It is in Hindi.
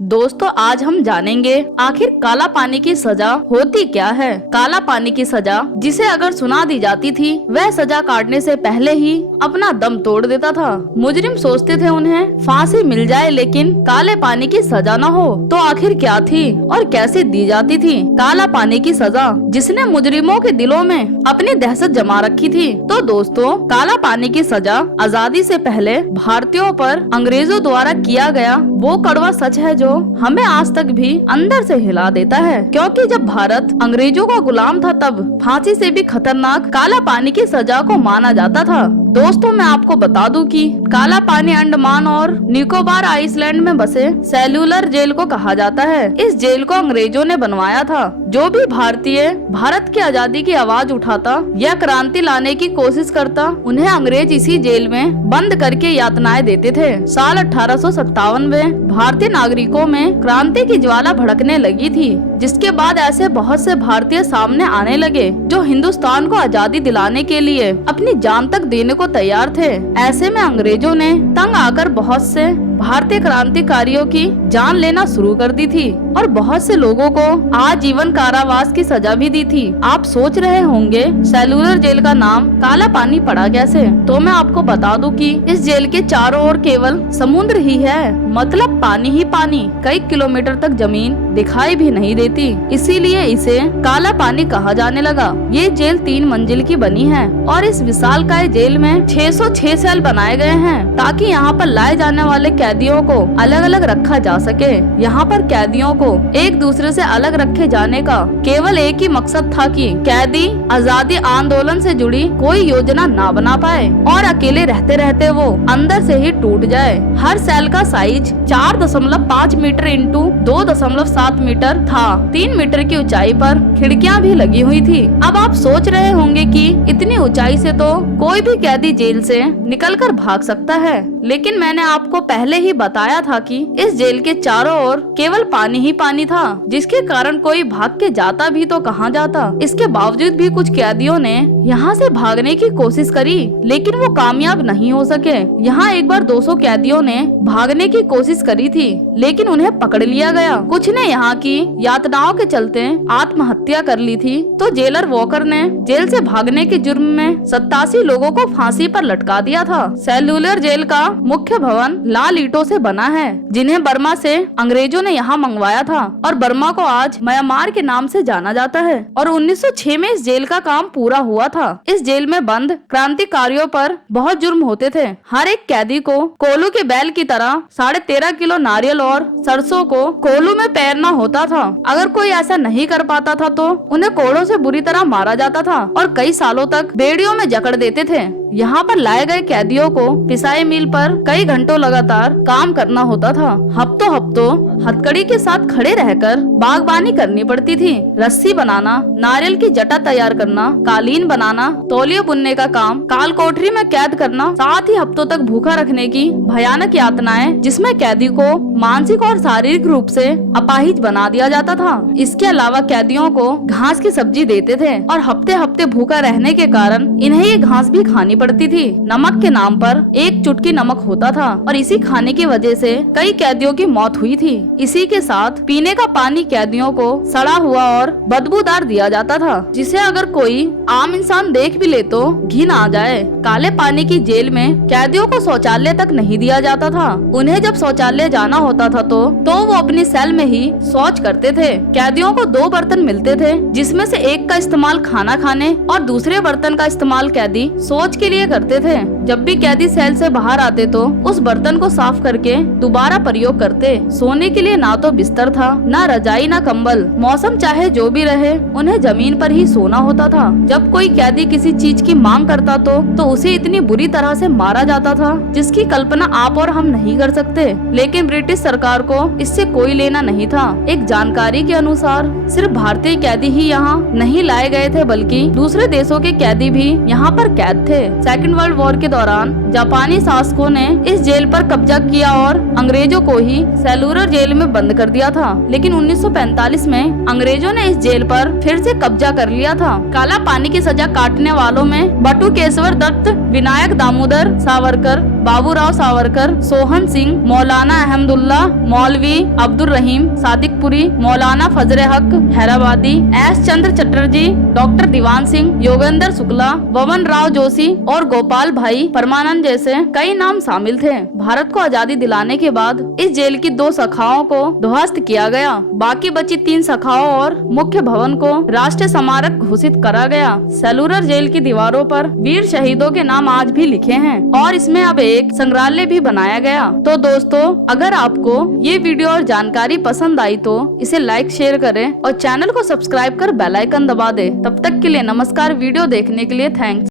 दोस्तों आज हम जानेंगे आखिर काला पानी की सजा होती क्या है। काला पानी की सजा जिसे अगर सुना दी जाती थी वह सजा काटने से पहले ही अपना दम तोड़ देता था। मुजरिम सोचते थे उन्हें फांसी मिल जाए लेकिन काले पानी की सजा न हो। तो आखिर क्या थी और कैसे दी जाती थी काला पानी की सजा जिसने मुजरिमों के दिलों में अपनी दहशत जमा रखी थी। तो दोस्तों काला पानी की सजा आजादी से पहले भारतीयों पर अंग्रेजों द्वारा किया गया वो कड़वा सच है जो हमें आज तक भी अंदर से हिला देता है। क्योंकि जब भारत अंग्रेजों का गुलाम था तब फांसी से भी खतरनाक काला पानी की सजा को माना जाता था। दोस्तों मैं आपको बता दूं कि काला पानी अंडमान और निकोबार आइसलैंड में बसे सेल्यूलर जेल को कहा जाता है। इस जेल को अंग्रेजों ने बनवाया था। जो भी भारतीय भारत की आजादी की आवाज उठाता या क्रांति लाने की कोशिश करता उन्हें अंग्रेज इसी जेल में बंद करके यातनाएं देते थे। साल 1857 में भारतीय नागरिकों में क्रांति की ज्वाला भड़कने लगी थी, जिसके बाद ऐसे बहुत से भारतीय सामने आने लगे जो हिंदुस्तान को आजादी दिलाने के लिए अपनी जान तक देने को तैयार थे। ऐसे में अंग्रेजों ने तंग आकर बहुत से भारतीय क्रांतिकारियों की जान लेना शुरू कर दी थी और बहुत से लोगों को आजीवन कारावास की सजा भी दी थी। आप सोच रहे होंगे सेल्यूलर जेल का नाम काला पानी पड़ा कैसे? तो मैं आपको बता दूं कि इस जेल के चारों ओर केवल समुद्र ही है, मतलब पानी ही पानी। कई किलोमीटर तक जमीन दिखाई भी नहीं देती, इसीलिए इसे काला पानी कहा जाने लगा। ये जेल 3 मंजिल की बनी है और इस विशालकाय जेल में 606 सेल बनाए गए हैं ताकि यहाँ पर लाए जाने वाले कैदियों को अलग अलग रखा जा सके। यहाँ पर कैदियों को एक दूसरे से अलग रखे जाने का केवल एक ही मकसद था कि कैदी आजादी आंदोलन से जुड़ी कोई योजना ना बना पाए और अकेले रहते रहते वो अंदर से ही टूट जाए। हर सेल का साइज 4.5 मीटर इंटू 2.7 मीटर था। 3 मीटर की ऊंचाई पर खिड़कियां भी लगी हुई थी। अब आप सोच रहे होंगे कि इतनी ऊंचाई से तो कोई भी कैदी जेल से निकलकर भाग सकता है, लेकिन मैंने आपको पहले ही बताया था कि इस जेल के चारों ओर केवल पानी ही पानी था, जिसके कारण कोई भाग के जाता भी तो कहाँ जाता। इसके बावजूद भी कुछ कैदियों ने यहाँ से भागने की कोशिश करी लेकिन वो कामयाब नहीं हो सके। यहाँ एक बार 200 कैदियों ने भागने की कोशिश करी थी लेकिन उन्हें पकड़ लिया गया। कुछ ने यहाँ की यातनाओं के चलते आत्महत्या कर ली थी। तो जेलर वॉकर ने जेल से भागने के जुर्म में 87 लोगों को फांसी पर लटका दिया था। सेल्यूलर जेल का मुख्य भवन लाल ईंटों से बना है, जिन्हें बर्मा से अंग्रेजों ने यहाँ मंगवाया था और बर्मा को आज म्यांमार के नाम से जाना जाता है। और 1906 में इस जेल का काम पूरा हुआ था। इस जेल में बंद क्रांतिकारियों पर बहुत जुर्म होते थे। हर एक कैदी को कोलू के बैल की तरह 13.5 किलो नारियल और सरसों को कोलू में पैरना होता था। अगर कोई ऐसा नहीं कर पाता था तो उन्हें कोड़ों से बुरी तरह मारा जाता था और कई सालों तक बेड़ियों में जकड़ देते थे। यहाँ पर लाए गए कैदियों को पिसाई मिल पर कई घंटों लगातार काम करना होता था। हफ्तों हथकड़ी के साथ खड़े रहकर बागबानी करनी पड़ती थी। रस्सी बनाना, नारियल की जटा तैयार करना, कालीन बनाना, तौलिया बुनने का काम, काल कोठरी में कैद करना, साथ ही हफ्तों तक भूखा रखने की भयानक यातनाएं जिसमें कैदी को मानसिक और शारीरिक रूप से अपाहिज बना दिया जाता था। इसके अलावा कैदियों को घास की सब्जी देते थे और हफ्ते हफ्ते भूखा रहने के कारण इन्हें ये घास भी खानी पड़ती थी। नमक के नाम पर एक चुटकी नमक होता था और इसी खाने की वजह से कई कैदियों की मौत हुई थी। इसी के साथ पीने का पानी कैदियों को सड़ा हुआ और बदबूदार दिया जाता था, जिसे अगर कोई आम इंसान देख भी ले तो घिन आ जाए। काले पानी की जेल में कैदियों को शौचालय तक नहीं दिया जाता था। उन्हें जब शौचालय जाना होता था तो वो अपनी सेल में ही शौच करते थे। कैदियों को 2 बर्तन मिलते थे, जिसमें से एक का इस्तेमाल खाना खाने और दूसरे बर्तन का इस्तेमाल कैदी शौच के लिए करते थे। जब भी कैदी सेल से बाहर आते तो उस बर्तन को साफ करके दोबारा प्रयोग करते। सोने के लिए ना तो बिस्तर था, ना रजाई, ना कंबल। मौसम चाहे जो भी रहे उन्हें जमीन पर ही सोना होता था। जब कोई कैदी किसी चीज की मांग करता तो उसे इतनी बुरी तरह से मारा जाता था जिसकी कल्पना आप और हम नहीं कर सकते। लेकिन ब्रिटिश सरकार को इससे कोई लेना नहीं था। एक जानकारी के अनुसार सिर्फ भारतीय कैदी ही यहाँ नहीं लाए गए थे, बल्कि दूसरे देशों के कैदी भी यहाँ पर कैद थे। सेकेंड वर्ल्ड वॉर के दौरान जापानी शासकों ने इस जेल पर कब्जा किया और अंग्रेजों को ही सेल्यूलर जेल में बंद कर दिया था। लेकिन 1945 में अंग्रेजों ने इस जेल पर फिर से कब्जा कर लिया था। काला पानी की सजा काटने वालों में बटुकेश्वर दत्त, विनायक दामोदर सावरकर, बाबूराव सावरकर, सोहन सिंह, मौलाना अहमदुल्ला, मौलवी अब्दुल रहीम सादिकपुरी, मौलाना फजरे हक हैदराबादी, एस चंद्र चटर्जी, डॉक्टर दीवान सिंह, योगेंद्र शुक्ला, वमन राव जोशी और गोपाल भाई परमानंद जैसे कई नाम शामिल थे। भारत को आजादी दिलाने के बाद इस जेल की 2 शाखाओं को ध्वस्त किया गया। बाकी बची 3 शाखाओं और मुख्य भवन को राष्ट्रीय स्मारक घोषित करा गया। सेलुलर जेल की दीवारों पर वीर शहीदों के नाम आज भी लिखे हैं और इसमें अब एक संग्रहालय भी बनाया गया। तो दोस्तों, अगर आपको ये वीडियो और जानकारी पसंद आई तो इसे लाइक शेयर करें और चैनल को सब्सक्राइब कर बेल आइकन दबा दे। तब तक के लिए नमस्कार। वीडियो देखने के लिए थैंक्स।